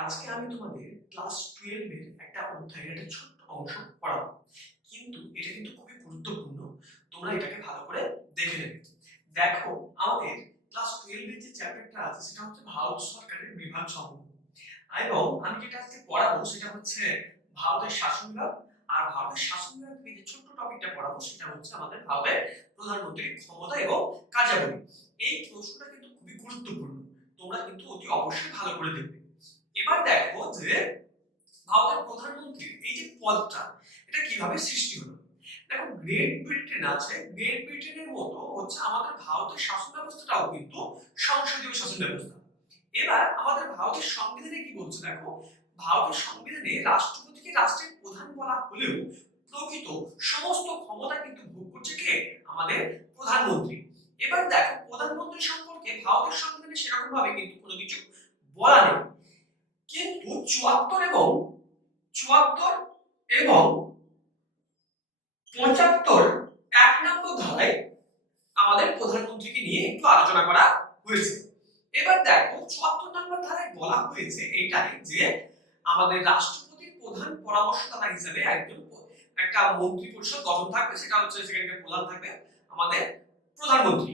আজকে আমি তোমাদের ক্লাস 12 এর একটা অধ্যায়ের একটা ছোট্ট অংশ পড়াবো। এটা কিন্তু খুবই গুরুত্বপূর্ণ। তোমরা এটাকে ভালো করে দেখে নেবে। দেখো, আমাদের ক্লাস 12 এর যে চ্যাপ্টারটা আছে সেটা হচ্ছে ভারত সরকারের বিভাগ সমূহ। এবং আমি যেটা আজকে পড়াবো সেটা হচ্ছে ভারতের শাসন বিভাগ। আর ভারতের শাসন বিভাগ থেকে যে ছোট্ট টপিকটা পড়াবো সেটা হচ্ছে আমাদের ভারতের প্রধানমন্ত্রীর ক্ষমতা এবং কার্যাবলী। এই প্রশ্নটা কিন্তু খুবই গুরুত্বপূর্ণ। তোমরা কিন্তু অতি অবশ্যই ভালো করে দেখবে। এবার দেখো যে ভারতের প্রধানমন্ত্রীর এই যে পদটা, এটা কিভাবে সৃষ্টি হলো। দেখো, গ্রেট ব্রিটেন আছে, গ্রেট ব্রিটেনের মতো হচ্ছে আমাদের ভারতের শাসন ব্যবস্থাটাও কিন্তু সংসদীয় শাসন ব্যবস্থা। এবার আমাদের ভারতের সংবিধানে কি বলছে দেখো, ভারতের সংবিধানে রাষ্ট্রপতিকে রাষ্ট্রের প্রধান বলা হলেও প্রকৃত সমস্ত ক্ষমতা কিন্তু ভোগ করছে কে, আমাদের প্রধানমন্ত্রী। এবার দেখো, প্রধানমন্ত্রী সম্পর্কে ভারতের সংবিধানে সেরকম ভাবে কিন্তু কোনো কিছু বলা নেই, কিন্তু 74 এবং 1 নম্বর ধারায় আমাদের প্রধানমন্ত্রীকে নিয়ে একটু আলোচনা করা হয়েছে। এবার দেখো, 74 নম্বর ধারায় বলা হয়েছে এটাই যে আমাদের রাষ্ট্রপতির প্রধান পরামর্শদাতা হিসেবে একটা মন্ত্রী পরিষদ গঠন থাকবে, সেটা হচ্ছে সেখানকার প্রধান থাকবে আমাদের প্রধানমন্ত্রী।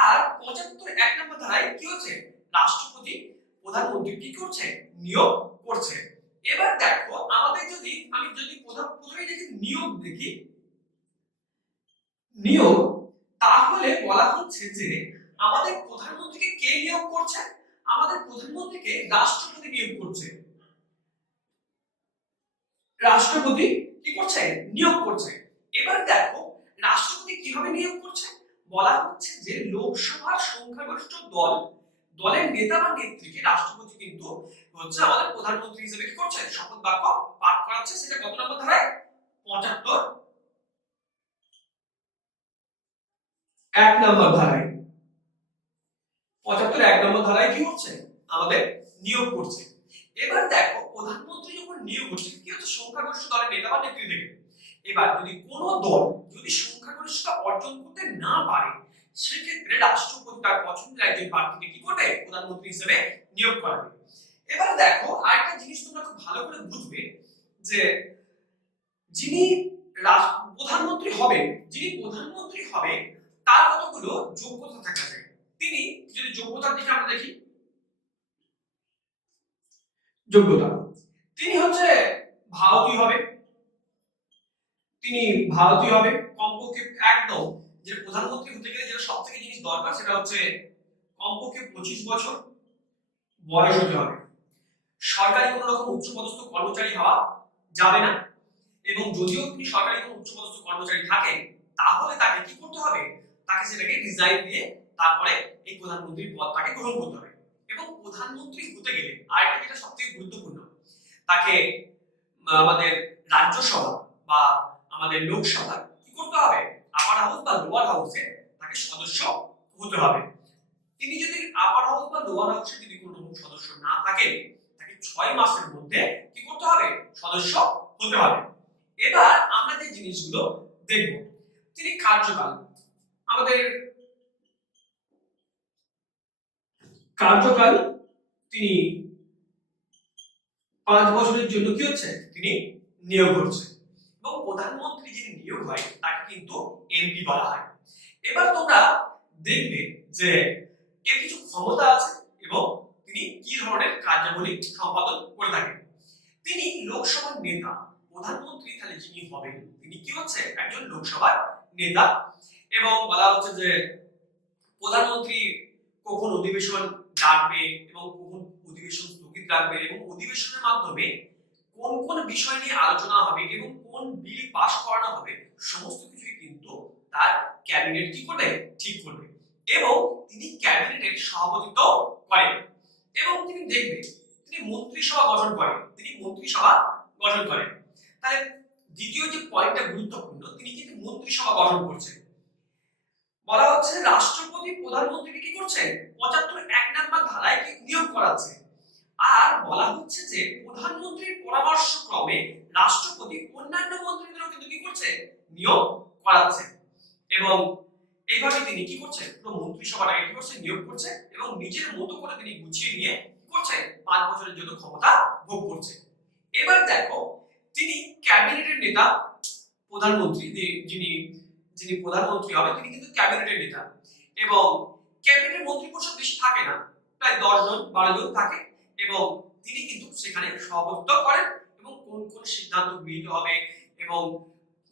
আর 75 1 নম্বর ধারায় কি হচ্ছে, রাষ্ট্রপতি প্রধানমন্ত্রী কি করছে, নিয়োগ করছে। এবার দেখো, আমি যদি প্রথমে দেখি নিয়োগ, তাহলে বলা হচ্ছে যে আমাদের প্রধানমন্ত্রীকে কে নিয়োগ করছে, আমাদের প্রধানমন্ত্রীকে রাষ্ট্রপতি নিয়োগ করছে। রাষ্ট্রপতি কি করছে, নিয়োগ করছে। এবার দেখো, রাষ্ট্রপতি কিভাবে নিয়োগ করছে, বলা হচ্ছে যে লোকসভার সংখ্যাগরিষ্ঠ দলের নেতা বা নেত্রীকে রাষ্ট্রপতি কিন্তু হচ্ছে আমাদের প্রধানমন্ত্রী হিসেবে কি করছে, শপথ বাক্য পাঠ করাচ্ছে। সেটা কত নম্বর ধারায়, 75 1 নম্বর ধারায়। 75 1 নম্বর ধারায় কি হচ্ছে, আমাদের নিয়োগ করছে। এবার দেখো, প্রধানমন্ত্রী যখন নিয়োগ হচ্ছে কি হচ্ছে, সংখ্যাগরিষ্ঠ দলের নেতা বা নেত্রী থেকে। এবার যদি কোনো দল যদি সংখ্যাগরিষ্ঠতা অর্জন করতে না পারে, সেক্ষেত্রে রাষ্ট্রপতি তার পছন্দের একজন প্রার্থীকে কি করবে, প্রধানমন্ত্রী হিসেবে নিয়োগ করবে। এবার দেখো, আরেকটা জিনিস তোমরা খুব ভালো করে বুঝবে যে যিনি প্রধানমন্ত্রী হবে তার কতগুলো যোগ্যতা থাকা চাই। তিনি যদি যোগ্যতার দিকে আমরা দেখি, যোগ্যতা, তিনি হচ্ছে ভারতীয় হবে, কমপক্ষে একদম, যে প্রধানমন্ত্রী হতে গেলে যেটা সবথেকে জিনিস দরকার সেটা হচ্ছে কমপক্ষে 25 বছর বয়স হতে হবে। সরকারি কোনো রকম উচ্চপদস্থ কর্মচারী হওয়া যাবে না, এবং যদিও তিনি সরকারি কোনো উচ্চপদস্থ কর্মচারী থাকেন, তাহলে তাকে কি করতে হবে, তাকে সেটাকে রিজাইন দিয়ে তারপরে এই প্রধানমন্ত্রীর পদ তাকে গ্রহণ করতে হবে। এবং প্রধানমন্ত্রী হতে গেলে আরেকটা যেটা সবথেকে গুরুত্বপূর্ণ, তাকে আমাদের রাজ্যসভা বা আমাদের লোকসভা কি করতে হবে, আপার হাউস বা লোয়ার হাউসে তাকে সদস্য হতে হবে। তিনি যদি আপার হাউস বা লোয়ার হাউসে যদি কোনো সদস্য না থাকে, তাকে 6 মাসের মধ্যে কি করতে হবে, সদস্য হতে হবে। এবার আমরা যে জিনিসগুলো দেখব, তিনি আমাদের কার্যকাল তিনি 5 বছরের জন্য কি হচ্ছে, তিনি নিয়োগ হচ্ছে। এবং প্রধানমন্ত্রী যিনি নিয়োগ হয় তাকে কিন্তু এমপি বলা হয়। এবার তোমরা দেখবে যে এর কিছু ক্ষমতা আছে এবং তিনি কি ধরনের কার্যাবলী সম্পাদন করে থাকেন। তিনি লোকসভার নেতা। প্রধানমন্ত্রী তাহলে যিনি হবেন তিনি কি হচ্ছে, একজন লোকসভার নেতা। এবং বলা হচ্ছে যে প্রধানমন্ত্রী কখন অধিবেশন ডাকবে এবং কখন অধিবেশন স্থগিত রাখবে, এবং অধিবেশনের মাধ্যমে কোন কোন বিষয় নিয়ে আলোচনা হবে এবং কোন বিল পাস করানো হবে, সমস্ত কিছুই কিন্তু তার ক্যাবিনেট কি করবে, ঠিক করবে। এবং তিনি ক্যাবিনেটের সভাপতিত্ব করেন। এবং তিনি দেখবেন তিনি মন্ত্রিসভা গঠন করেন। তাহলে দ্বিতীয় যে পয়েন্টটা গুরুত্বপূর্ণ, তিনি কিন্তু মন্ত্রিসভা গঠন করছেন। বলা হচ্ছে রাষ্ট্রপতি প্রধানমন্ত্রীকে কি করছে, 75 1 নম্বর ধারায় নিয়োগ করাচ্ছে। আর বলা হচ্ছে যে প্রধানমন্ত্রীর পরামর্শক্রমে রাষ্ট্রপতি অন্যান্য মন্ত্রীদেরও কিন্তু কি করছে, নিয়োগ করাচ্ছে। এবং এইভাবে তিনি কি করছে, পুরো মন্ত্রিসভাটাকে কি করছে, নিয়োগ করছে এবং নিজের মতো করে তিনি গুছিয়ে নিয়ে কি করছে 5 বছরের জন্য ক্ষমতা ভোগ করছে। এবার দেখো তিনি ক্যাবিনেটের নেতা, প্রধানমন্ত্রী যিনি যিনি প্রধানমন্ত্রী হবে তিনি কিন্তু ক্যাবিনেটের নেতা, এবং ক্যাবিনেটের মন্ত্রী পরিষদ বেশি থাকে না, প্রায় 10 জন 12 জন থাকে, এবং তিনি কিন্তু সেখানে সভাপতিত্ব করেন এবং কোন কোন সিদ্ধান্ত গৃহীত হবে এবং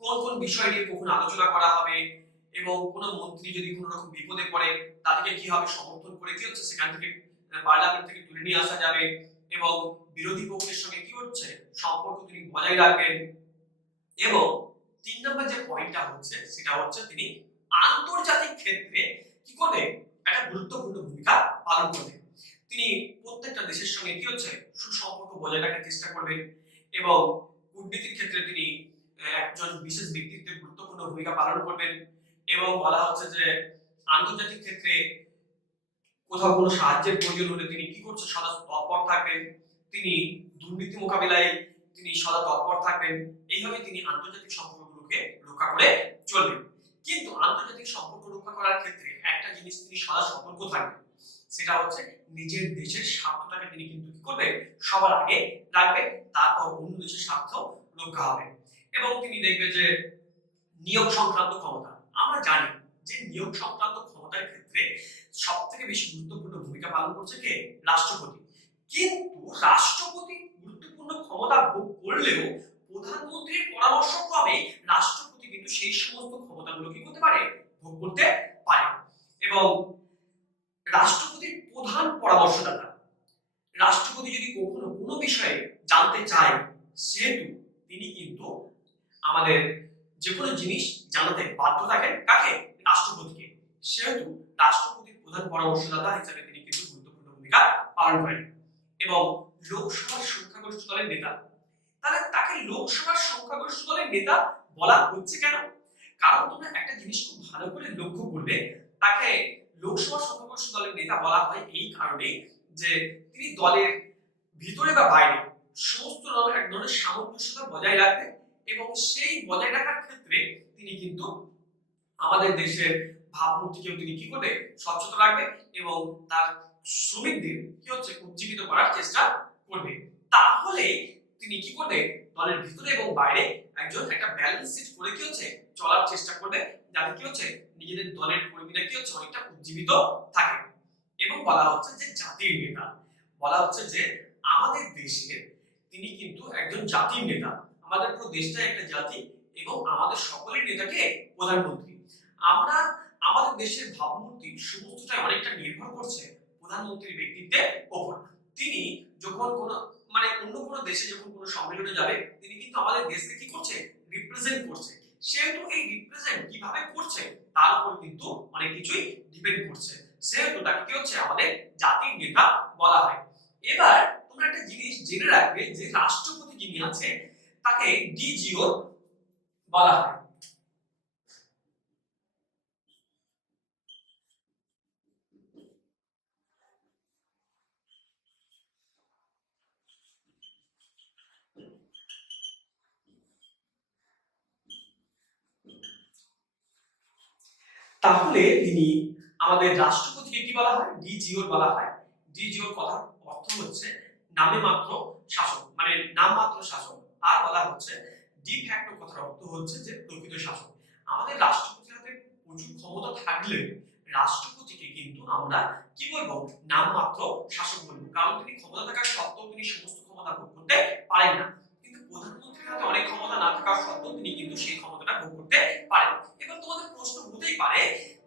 কোন কোন বিষয় নিয়ে কখন আলোচনা করা হবে এবং কোন মন্ত্রী যদি কোনো রকম বিপদে পড়ে তাদেরকে কিভাবে সমর্থন করে কি হচ্ছে সেখান থেকে পার্লামেন্ট থেকে তুলে নিয়ে আসা যাবে এবং বিরোধী পক্ষের সঙ্গে কি হচ্ছে সম্পর্ক তিনি বজায় রাখবেন। এবং 3 নম্বর যে পয়েন্টটা হচ্ছে সেটা হচ্ছে তিনি আন্তর্জাতিক ক্ষেত্রে কি করবে, একটা গুরুত্বপূর্ণ ভূমিকা পালন করবে। তিনি প্রত্যেকটা দেশের সঙ্গে কি হচ্ছে সুসম্পর্ক বজায় রাখার চেষ্টা করবেন এবং কূটনীতির ক্ষেত্রে তিনি একজন বিশেষ ব্যক্তিত্বের গুরুত্বপূর্ণ ভূমিকা পালন করবেন। এবং বলা হচ্ছে যে আন্তর্জাতিক ক্ষেত্রে কোথাও কোনো সাহায্যের প্রয়োজন হলে তিনি কি করছে সদা তৎপর থাকবেন, তিনি দুর্নীতি মোকাবিলায় তিনি সদা তৎপর থাকবেন। এইভাবে তিনি আন্তর্জাতিক সম্পর্কগুলোকে রক্ষা করে চলবেন। কিন্তু আন্তর্জাতিক সম্পর্ক রক্ষা করার ক্ষেত্রে একটা জিনিস তিনি সদা সতর্ক থাকবেন, সেটা হচ্ছে নিজের দেশের স্বার্থটাকে তিনি কিন্তু কি করবে সবার আগে রাখবে, তারপর অন্য দেশের স্বার্থ রক্ষা হবে। এবং তিনি দেখবে যে নিয়োগ সংক্রান্ত ক্ষমতা, আমরা জানি যে নিয়োগ সংক্রান্ত ক্ষমতার ক্ষেত্রে সব থেকে বেশি গুরুত্বপূর্ণ ভূমিকা পালন করছে কে, রাষ্ট্রপতি। কিন্তু রাষ্ট্রপতি গুরুত্বপূর্ণ ক্ষমতা ভোগ করলেও প্রধানমন্ত্রীর পরামর্শক্রমে রাষ্ট্রপতি কিন্তু সেই সমস্ত ক্ষমতাগুলো কি করতে পারে, ভোগ করতে পারে। এবং রাষ্ট্রপতির প্রধান পরামর্শদাতা, রাষ্ট্রপতি যদি কখনো কোনো বিষয়ে জানতে চায় সেহেতু তিনি কিন্তু আমাদের যে কোনো জিনিস জানাতে বাধ্য থাকেন কাকে, রাষ্ট্রপতিকে। সেহেতু রাষ্ট্রপতির প্রধান পরামর্শদাতা হিসেবে তিনি কিন্তু গুরুত্বপূর্ণ ভূমিকা পালন করেন। এবং লোকসভার সংখ্যাগরিষ্ঠ দলের নেতা, তাহলে তাকে লোকসভার সংখ্যাগরিষ্ঠ দলের নেতা বলা হচ্ছে কেন, কারণ তোমরা একটা জিনিস খুব ভালো করে লক্ষ্য করবে, তাকে লোকসভার সংখ্যাগরিষ্ঠ দলের নেতা বলা হয় এই কারণে যে তিনি দলের ভিতরে বা বাইরে সমস্ত রকমের এক ধরনের সামঞ্জস্যতা বজায় রাখবেন এবং সেই বজায় রাখার ক্ষেত্রে তিনি কিন্তু আমাদের দেশের ভাবমূর্তিকেও তিনি কি করবে, স্বচ্ছতা রাখবে এবং তার শ্রমিকদের কি হচ্ছে উজ্জীবিত করার চেষ্টা করবে। তাহলে তিনি কি করবে, দলের ভিতরে এবং বাইরে একটা ব্যালেন্স সিট করে কি হচ্ছে চলার চেষ্টা করবে, যাতে কি হচ্ছে নিজেদের দলের কর্মীরা কি হচ্ছে অনেকটা উজ্জীবিত থাকে। এবং বলা হচ্ছে যে জাতির নেতা, বলা হচ্ছে যে আমাদের দেশের তিনি কিন্তু একজন জাতির নেতা, আমাদের পুরো দেশটা একটা জাতি এবং আমাদের সকলের নেতাকে প্রধানমন্ত্রী। আমরা আমাদের দেশের ভাবমূর্তি সমস্তটাই অনেকটা নির্ভর করছে প্রধানমন্ত্রীর ব্যক্তিত্বের উপর। তিনি যখন কোনো অন্য কোনো দেশে যখন কোনো সম্মেলনে যাবে তিনি কিন্তু আমাদের দেশকে কি করছে, রিপ্রেজেন্ট করছে। সেহেতু এই রিপ্রেজেন্ট কিভাবে করছে তার উপর কিন্তু অনেক কিছুই ডিপেন্ড করছে। সেহেতু তাকে কি হচ্ছে আমাদের জাতির নেতা বলা হয়। এবার তোমরা একটা জিনিস জেনে রাখবে যে রাষ্ট্রপতি যিনি আছে তাকে ডিজিও বলা হয়। তাহলে তিনি আমাদের রাষ্ট্রপতিকে কি বলা হয়, ডিজিও বলা হয়। ডিজিওর কথা অর্থ হচ্ছে নামে মাত্র শাসক, নাম মাত্র শাসক। আর বলা হচ্ছে ডি ফ্যাক্টো কথার অর্থ হচ্ছে যে প্রকৃত শাসক। আমাদের রাষ্ট্রপতির হাতে প্রচুর ক্ষমতা থাকলে রাষ্ট্রপতিকে কিন্তু আমরা কি বলবো, নাম মাত্র শাসক বলবো, কারণ তিনি ক্ষমতা থাকার সত্ত্বেও তিনি সমস্ত ক্ষমতা ভোগ করতে পারেন না। কিন্তু প্রধানমন্ত্রীর হাতে অনেক ক্ষমতা না থাকার সত্ত্বেও তিনি কিন্তু সেই ক্ষমতাটা ভোগ করতে পারেন। এবার তোমাদের প্রশ্ন হতেই পারে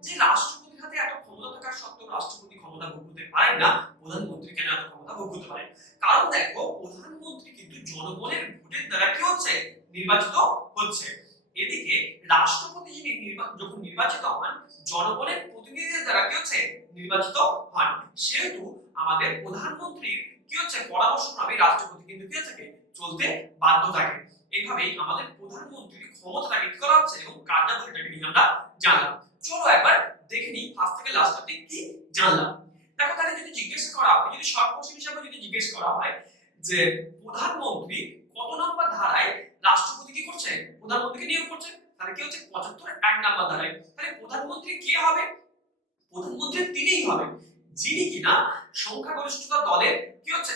যে রাষ্ট্রপতির হাতে এত ক্ষমতা থাকার সত্ত্বেও রাষ্ট্রপতি ক্ষমতা ভোগ করতে পারেন না, প্রধানমন্ত্রী কেন এত ক্ষমতা ভোগ করতে পারেন? কারণ দেখো প্রধানমন্ত্রী কিন্তু জনগণের ভোটের দ্বারা কি হচ্ছে, নির্বাচিত হচ্ছে। এদিকে রাষ্ট্রপতি যিনি যখন নির্বাচিত হন জনগণের প্রতিনিধিদের দ্বারা কি হচ্ছে, নির্বাচিত হন। সেহেতু আমাদের প্রধানমন্ত্রীর কি হচ্ছে পরামর্শক্রমে রাষ্ট্রপতি কিন্তু কি হচ্ছে চলতে বাধ্য থাকে। এইভাবেই আমাদের প্রধানমন্ত্রীর ক্ষমতাটাকে কি করা হচ্ছে এবং কার্যাবলীটাকে নিয়ে আমরা জানলাম। চলো একবার দেখে নিই ফার্স্ট থেকে লাস্ট অবধি কি জানলাম। দেখো তাহলে যদি জিজ্ঞেস করা হয়, যদি শর্ট কোশ্চেন হিসেবে যদি জিজ্ঞেস করা হয় যে প্রধানমন্ত্রী কত নম্বর ধারায় রাষ্ট্রপতি কি করছে, প্রধানমন্ত্রীকে নিয়োগ করছে, তাহলে কি হচ্ছে 75 নম্বর ধারায়। তাহলে প্রধানমন্ত্রী কে হবে, প্রধানমন্ত্রী তিনিই হবে যিনি কিনা সংখ্যাগরিষ্ঠতা দলের কি হচ্ছে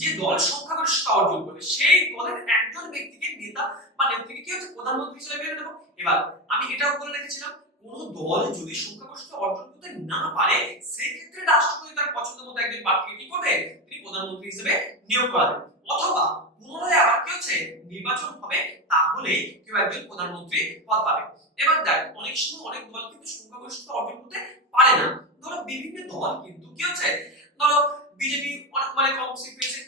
যে দল সংখ্যাগরিষ্ঠতা অর্জন করবে সেই দলের একজন ব্যক্তিকে নেতা বা নেত্রীকে কি হচ্ছে প্রধানমন্ত্রী হিসেবে মেনে নেব। এবার আমি এটাও বলে রেখেছিলাম কোন দল যদি সংখ্যাগরিষ্ঠতা অর্জন করতে না পারে সেই ক্ষেত্রে রাষ্ট্রপতি তার পছন্দ মতো একজন প্রার্থীকে কি করবে, তিনি প্রধানমন্ত্রী হিসেবে নিয়োগ করাবেন। অথবা পুনরায় আবার কি হচ্ছে নির্বাচন হবে, তাহলেই কেউ একজন প্রধানমন্ত্রী পদ পাবে। এবার দেখো অনেক সময় অনেক দল কিন্তু সংখ্যাগরিষ্ঠতা অর্জন করতে পারে না। ধরো বিভিন্ন দল কিন্তু কি হচ্ছে, ধরো বিজেপি অনেক মানে কম সিট পেয়েছে,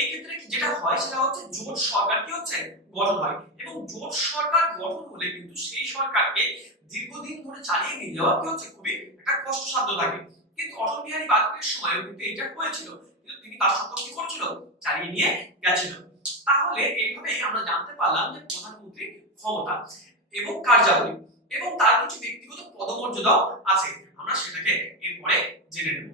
এই ক্ষেত্রে যেটা হয় সেটা হচ্ছে জোট সরকার কি হচ্ছে গঠন হয়, এবং জোট সরকার গঠন হলে কিন্তু সেই সরকারকে দীর্ঘদিন ধরে চালিয়ে নিয়ে যাওয়া কি হচ্ছে খুবই একটা কষ্টসাধ্য থাকে। কিন্তু অটল বিহারী বাজপেয়ীর সময়ও কিন্তু এটা হয়েছিল, কিন্তু তিনি তার সত্ত্বেও কি করেছিল, চালিয়ে নিয়ে গেছিল। তাহলে এইভাবেই আমরা জানতে পারলাম যে প্রধানমন্ত্রীর ক্ষমতা এবং কার্যাবলী এবং তার কিছু ব্যক্তিগত পদমর্যাদাও আছে, আমরা সেটাকে এরপরে জেনে নেব।